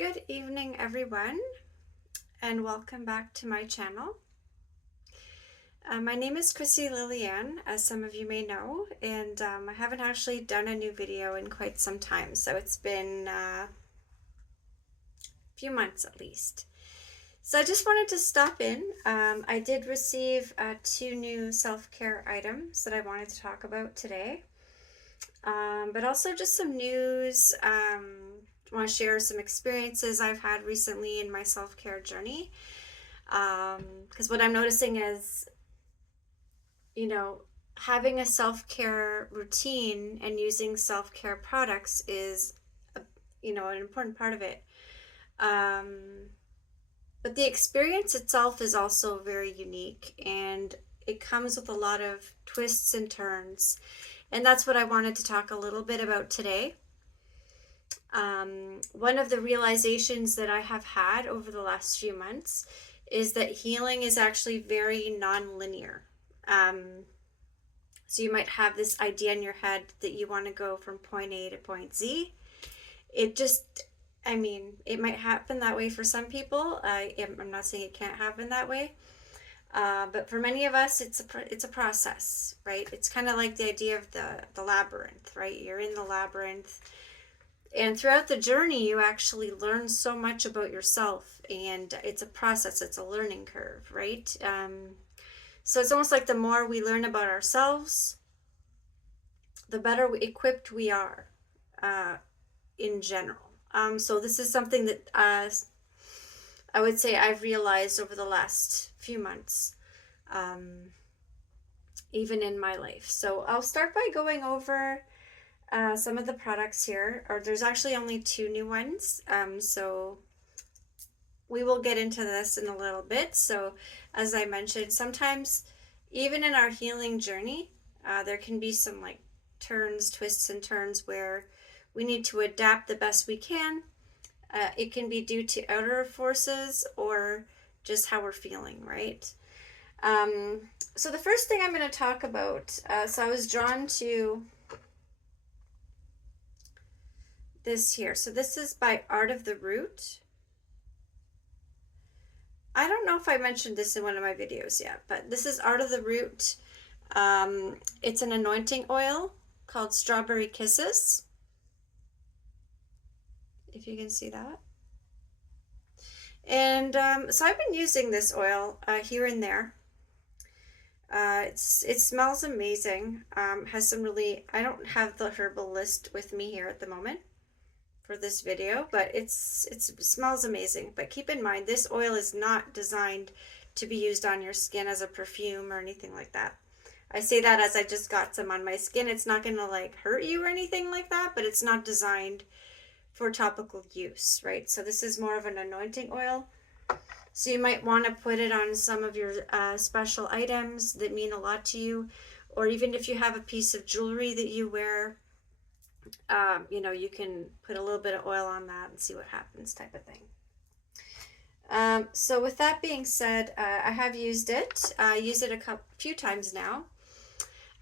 Good evening, everyone, and welcome back to my channel. My name is Krissy Lillianne, as some of you may know, and I haven't actually done a new video in quite some time, so it's been a few months at least. So I just wanted to stop in. I did receive two new self-care items that I wanted to talk about today, but also just some news. I want to share some experiences I've had recently in my self-care journey. Because what I'm noticing is, having a self-care routine and using self-care products is, an important part of it. But the experience itself is also very unique, and it comes with a lot of twists and turns. And that's what I wanted to talk a little bit about today. One of the realizations that I have had over the last few months is that healing is actually very non-linear. So you might have this idea in your head that you want to go from point A to point Z. It might happen that way for some people. I'm not saying it can't happen that way. But for many of us, it's a process, right? It's kind of like the idea of the labyrinth, right? You're in the labyrinth. And throughout the journey, you actually learn so much about yourself, and it's a process, it's a learning curve, right? So it's almost like the more we learn about ourselves, the better equipped we are in general. So this is something that I would say I've realized over the last few months, even in my life. So I'll start by going over some of the products here, or there's actually only two new ones. So we will get into this in a little bit. So as I mentioned, sometimes even in our healing journey, there can be some twists and turns where we need to adapt the best we can. It can be due to outer forces or just how we're feeling, right? So the first thing I'm going to talk about, so I was drawn to this here. So this is by Art of the Root. I don't know if I mentioned this in one of my videos yet, but this is Art of the Root. It's an anointing oil called Strawberry Kisses, if you can see that. And so I've been using this oil here and there. It smells amazing. Has some really, I don't have the herbal list with me here at the moment for this video, but it smells amazing. But keep in mind, this oil is not designed to be used on your skin as a perfume or anything like that. I say that as I just got some on my skin. It's not going to hurt you or anything like that, but it's not designed for topical use, right? So this is more of an anointing oil. So you might want to put it on some of your special items that mean a lot to you, or even if you have a piece of jewelry that you wear, you can put a little bit of oil on that and see what happens, type of thing. So with that being said, I have used it. I used it a few times now.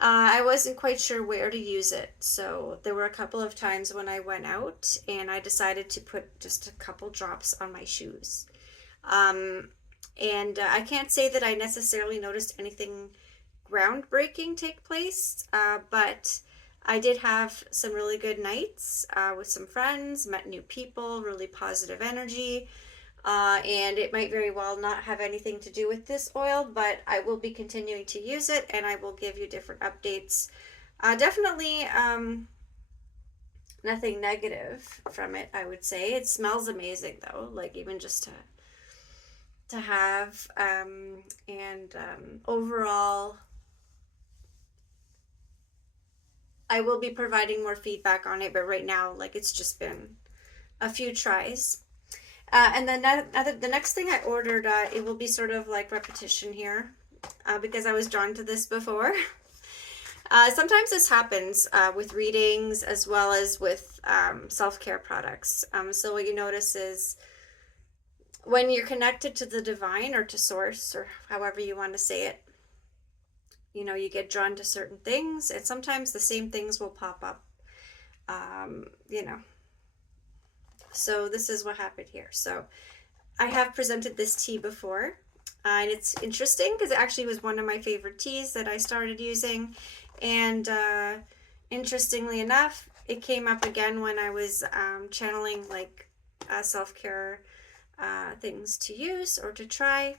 I wasn't quite sure where to use it, so there were a couple of times when I went out and I decided to put just a couple drops on my shoes. And I can't say that I necessarily noticed anything groundbreaking take place, but I did have some really good nights with some friends, met new people, really positive energy. And it might very well not have anything to do with this oil, but I will be continuing to use it, and I will give you different updates. Definitely nothing negative from it, I would say. It smells amazing though, even just to have, and overall, I will be providing more feedback on it, but right now, it's just been a few tries. And then the next thing I ordered, it will be sort of repetition here, because I was drawn to this before. Sometimes this happens with readings as well as with self-care products. So what you notice is when you're connected to the divine or to source, or however you want to say it, you get drawn to certain things, and sometimes the same things will pop up. So this is what happened here. So I have presented this tea before, and it's interesting because it actually was one of my favorite teas that I started using. And interestingly enough, it came up again when I was channeling like self-care things to use or to try.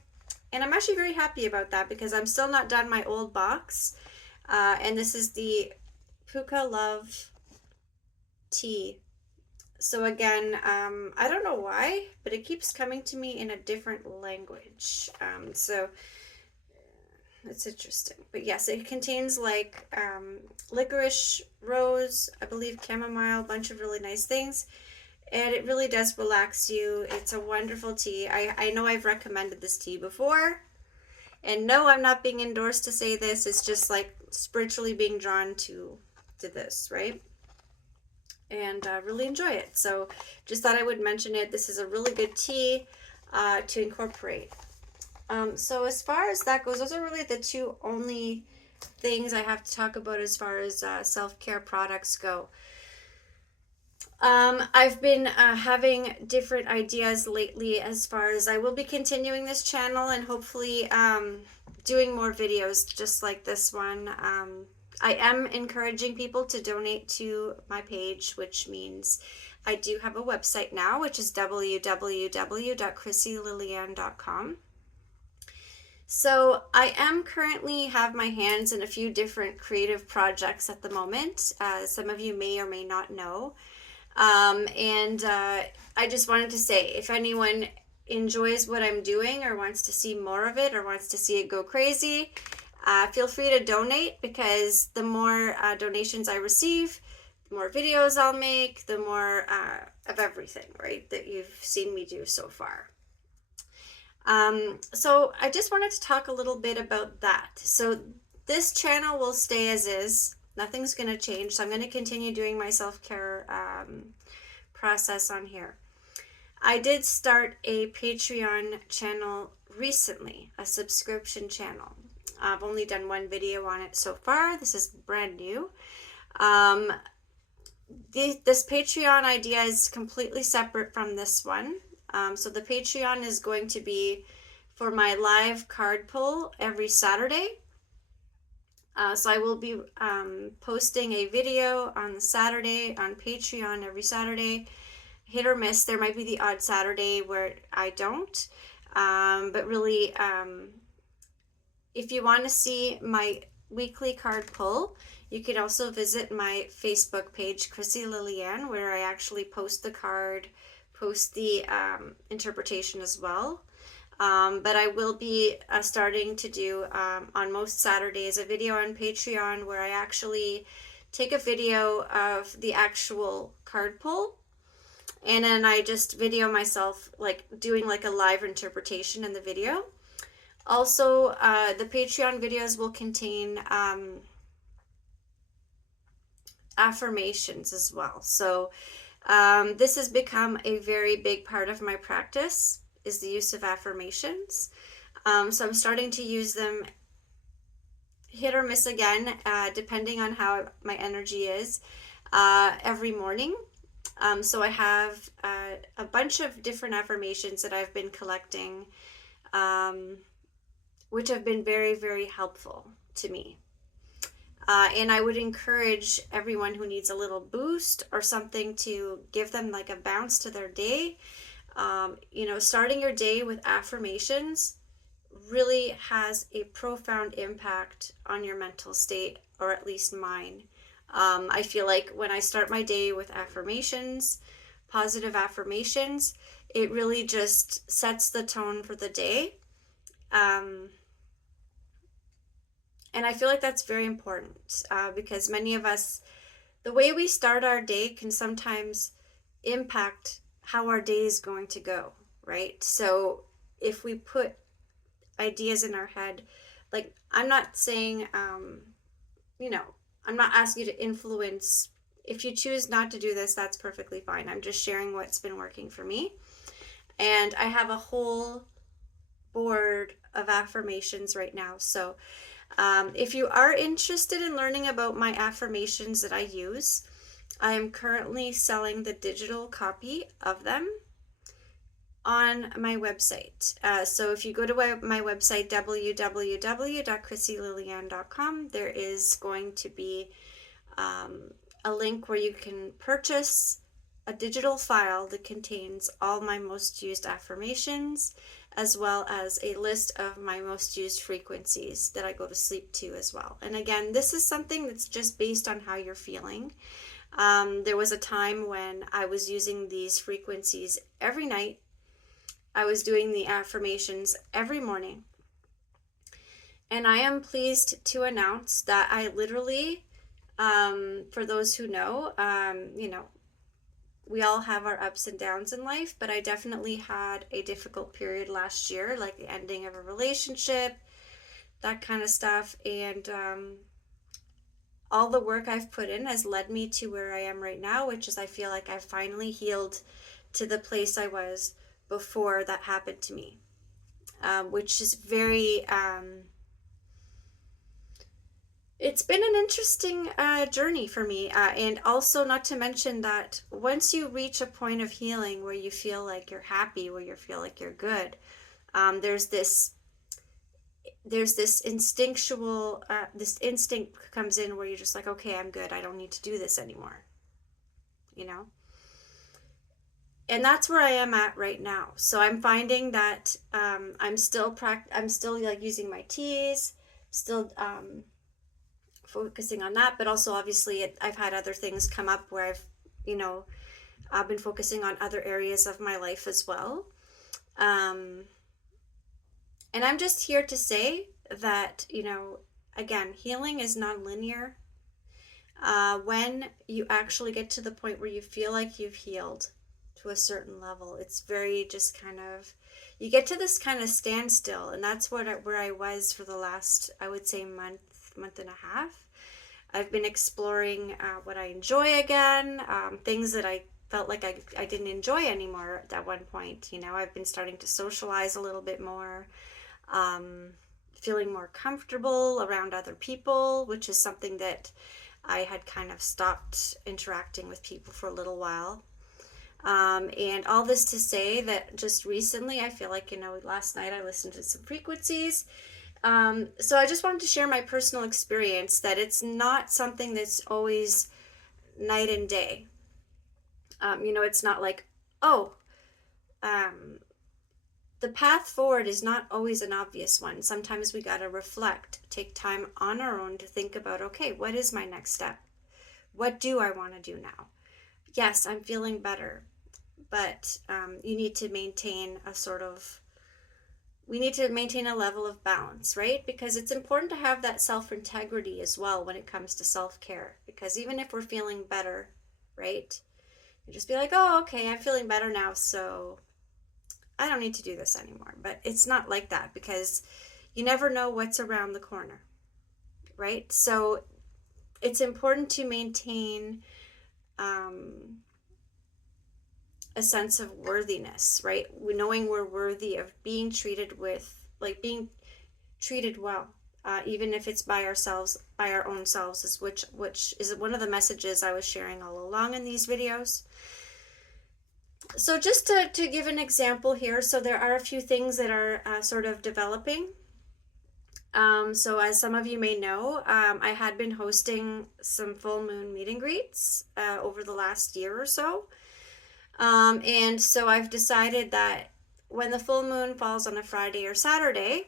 And I'm actually very happy about that because I'm still not done my old box. And this is the Puka Love tea. So again, I don't know why, but it keeps coming to me in a different language. So it's interesting. But yes, it contains like licorice, rose, I believe chamomile, a bunch of really nice things. And it really does relax you. It's a wonderful tea. I know I've recommended this tea before. And no, I'm not being endorsed to say this. It's just like spiritually being drawn to this, right? And really enjoy it. So just thought I would mention it. This is a really good tea to incorporate. So as far as that goes, those are really the two only things I have to talk about as far as self-care products go. I've been having different ideas lately as far as I will be continuing this channel and hopefully doing more videos just like this one. I am encouraging people to donate to my page, which means I do have a website now, which is www.krissylillianne.com. So I am currently have my hands in a few different creative projects at the moment. Some of you may or may not know. I just wanted to say, if anyone enjoys what I'm doing or wants to see more of it or wants to see it go crazy, feel free to donate, because the more donations I receive, the more videos I'll make, the more of everything, right, that you've seen me do so far. So I just wanted to talk a little bit about that. So this channel will stay as is. Nothing's going to change. So I'm going to continue doing my self-care process on here. I did start a Patreon channel recently, a subscription channel. I've only done one video on it so far. This is brand new. This Patreon idea is completely separate from this one. So the Patreon is going to be for my live card pull every Saturday. So I will be posting a video on the Saturday on Patreon every Saturday. Hit or miss. There might be the odd Saturday where I don't. But really, if you want to see my weekly card pull, you can also visit my Facebook page, Krissy Lillianne, where I actually post the card, post the interpretation as well. But I will be starting to do on most Saturdays a video on Patreon where I actually take a video of the actual card pull, and then I just video myself like doing like a live interpretation in the video. Also, the Patreon videos will contain affirmations as well. So this has become a very big part of my practice, is the use of affirmations. So I'm starting to use them hit or miss again, depending on how my energy is, every morning. So I have a bunch of different affirmations that I've been collecting, which have been very, very helpful to me. And I would encourage everyone who needs a little boost or something to give them like a bounce to their day. Starting your day with affirmations really has a profound impact on your mental state, or at least mine. I feel like when I start my day with affirmations, positive affirmations, it really just sets the tone for the day. And I feel like that's very important because many of us, the way we start our day can sometimes impact how our day is going to go, right? So if we put ideas in our head, like I'm not saying, I'm not asking you to influence. If you choose not to do this, that's perfectly fine. I'm just sharing what's been working for me. And I have a whole board of affirmations right now. So if you are interested in learning about my affirmations that I use, I am currently selling the digital copy of them on my website. So if you go to my website, www.krissylillianne.com, there is going to be a link where you can purchase a digital file that contains all my most used affirmations, as well as a list of my most used frequencies that I go to sleep to as well. And again, this is something that's just based on how you're feeling. There was a time when I was using these frequencies every night. I was doing the affirmations every morning. And I am pleased to announce that I literally, for those who know, we all have our ups and downs in life, but I definitely had a difficult period last year, like the ending of a relationship, that kind of stuff. And all the work I've put in has led me to where I am right now, which is I feel like I've finally healed to the place I was before that happened to me, which is very, it's been an interesting journey for me. And also, not to mention that once you reach a point of healing where you feel like you're happy, where you feel like you're good, there's this instinctual, this instinct comes in where you're just like, okay, I'm good. I don't need to do this anymore, you know? And that's where I am at right now. So I'm finding that I'm still like using my teas, still focusing on that, but also obviously I've had other things come up where I've been focusing on other areas of my life as well. And I'm just here to say that, again, healing is non-linear. When you actually get to the point where you feel like you've healed to a certain level, it's very just kind of, you get to this kind of standstill, and that's where I was for the last, I would say, month and a half. I've been exploring what I enjoy again, things that I felt like I didn't enjoy anymore at one point. I've been starting to socialize a little bit more, feeling more comfortable around other people, which is something that I had kind of stopped interacting with people for a little while. And all this to say that just recently, I feel like, last night I listened to some frequencies. So I just wanted to share my personal experience that it's not something that's always night and day. It's not like, the path forward is not always an obvious one. Sometimes we got to reflect, take time on our own to think about, okay, what is my next step? What do I want to do now? Yes, I'm feeling better, but you need to maintain we need to maintain a level of balance, right? Because it's important to have that self-integrity as well when it comes to self-care. Because even if we're feeling better, right? You just be like, oh, okay, I'm feeling better now, so I don't need to do this anymore. But it's not like that, because you never know what's around the corner, right? So it's important to maintain a sense of worthiness, right? Knowing we're worthy of being treated being treated well, even if it's by our own selves, which is one of the messages I was sharing all along in these videos. So just to give an example here, so there are a few things that are sort of developing. So as some of you may know, I had been hosting some full moon meet and greets over the last year or so. And so I've decided that when the full moon falls on a Friday or Saturday,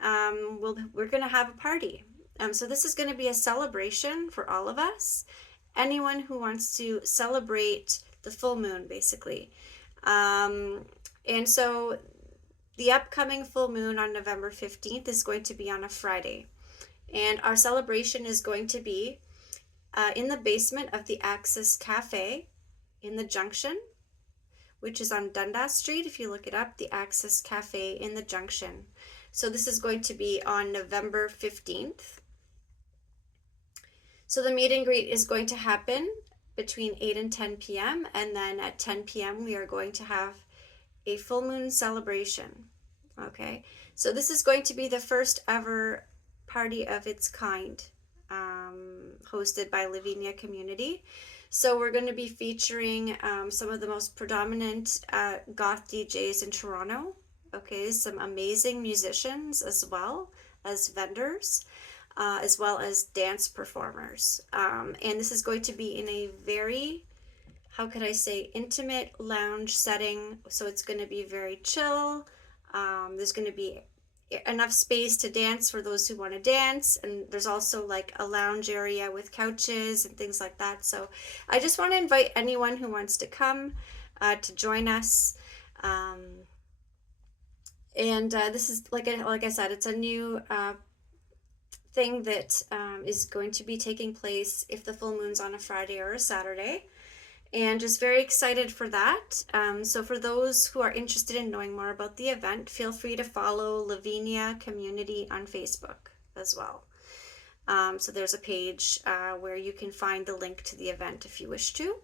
we're going to have a party. So this is going to be a celebration for all of us. Anyone who wants to celebrate the full moon, basically. And so the upcoming full moon on November 15th is going to be on a Friday. And our celebration is going to be in the basement of the Axis Cafe in the Junction, which is on Dundas Street. If you look it up, the Axis Cafe in the Junction. So this is going to be on November 15th. So the meet and greet is going to happen between 8 and 10 p.m. And then at 10 p.m. we are going to have a full moon celebration. Okay, so this is going to be the first ever party of its kind, hosted by Lavinia Community. So we're going to be featuring some of the most predominant goth DJs in Toronto. Okay, some amazing musicians as well as vendors, as well as dance performers. And this is going to be in a very, how could I say, intimate lounge setting. So it's going to be very chill. There's going to be enough space to dance for those who want to dance, and there's also like a lounge area with couches and things like that. So I just want to invite anyone who wants to come to join us. And this is like I said, it's a new thing that is going to be taking place if the full moon's on a Friday or a Saturday, and just very excited for that. So for those who are interested in knowing more about the event, feel free to follow Lavinia Community on Facebook as well. So there's a page where you can find the link to the event if you wish to.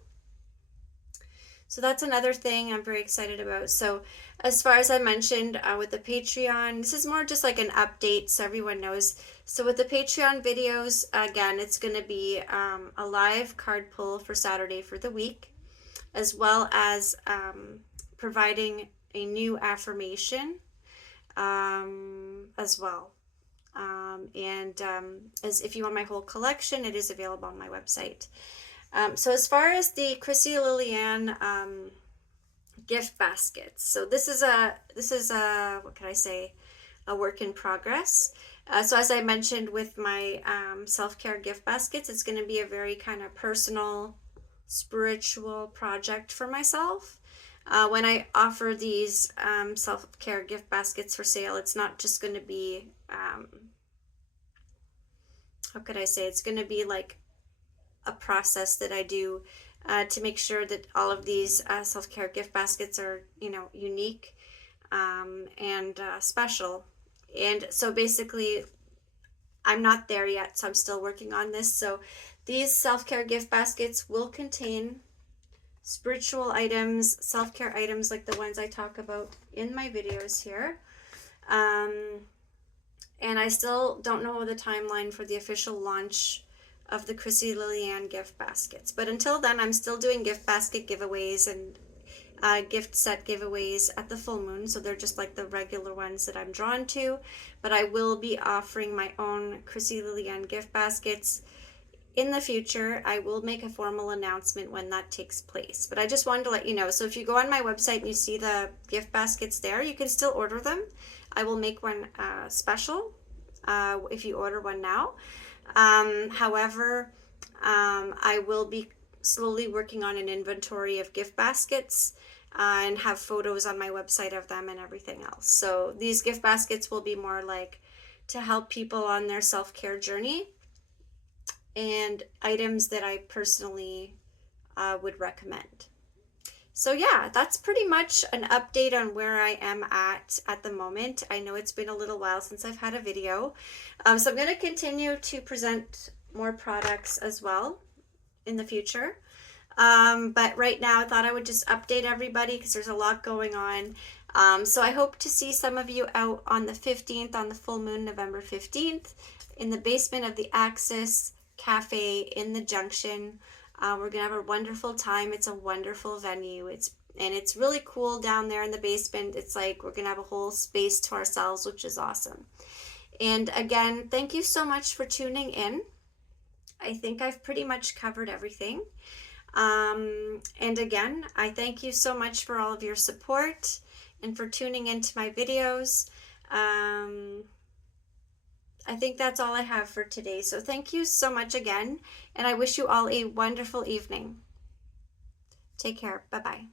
So that's another thing I'm very excited about. So as far as I mentioned with the Patreon, this is more just like an update so everyone knows. So with the Patreon videos, again, it's going to be a live card pull for Saturday for the week, as well as providing a new affirmation as well. As if you want my whole collection, it is available on my website. So as far as the Krissy Lillianne gift baskets, so this is a what can I say, a work in progress. So as I mentioned with my self-care gift baskets, it's going to be a very kind of personal, spiritual project for myself. When I offer these self-care gift baskets for sale, it's not just going to be how could I say, it's going to be like a process that I do to make sure that all of these self-care gift baskets are, unique and special. And so basically, I'm not there yet, so I'm still working on this. So these self-care gift baskets will contain spiritual items, self-care items like the ones I talk about in my videos here. And I still don't know the timeline for the official launch of the Krissy Lillianne gift baskets. But until then, I'm still doing gift basket giveaways and gift set giveaways at the full moon. So they're just like the regular ones that I'm drawn to. But I will be offering my own Krissy Lillianne gift baskets in the future. I will make a formal announcement when that takes place. But I just wanted to let you know. So if you go on my website and you see the gift baskets there, you can still order them. I will make one special if you order one now. However, I will be slowly working on an inventory of gift baskets and have photos on my website of them and everything else. So these gift baskets will be more like to help people on their self-care journey and items that I personally would recommend. So yeah, that's pretty much an update on where I am at the moment. I know it's been a little while since I've had a video. So I'm going to continue to present more products as well in the future. But right now I thought I would just update everybody because there's a lot going on. So I hope to see some of you out on the 15th, on the full moon, November 15th, in the basement of the Axis Cafe in the Junction. We're gonna have a wonderful time. It's a wonderful venue. It's really cool down there in the basement. It's like we're gonna have a whole space to ourselves, which is awesome. And again, thank you so much for tuning in. I think I've pretty much covered everything. And again, I thank you so much for all of your support and for tuning into my videos. I think that's all I have for today. So thank you so much again, and I wish you all a wonderful evening. Take care. Bye-bye.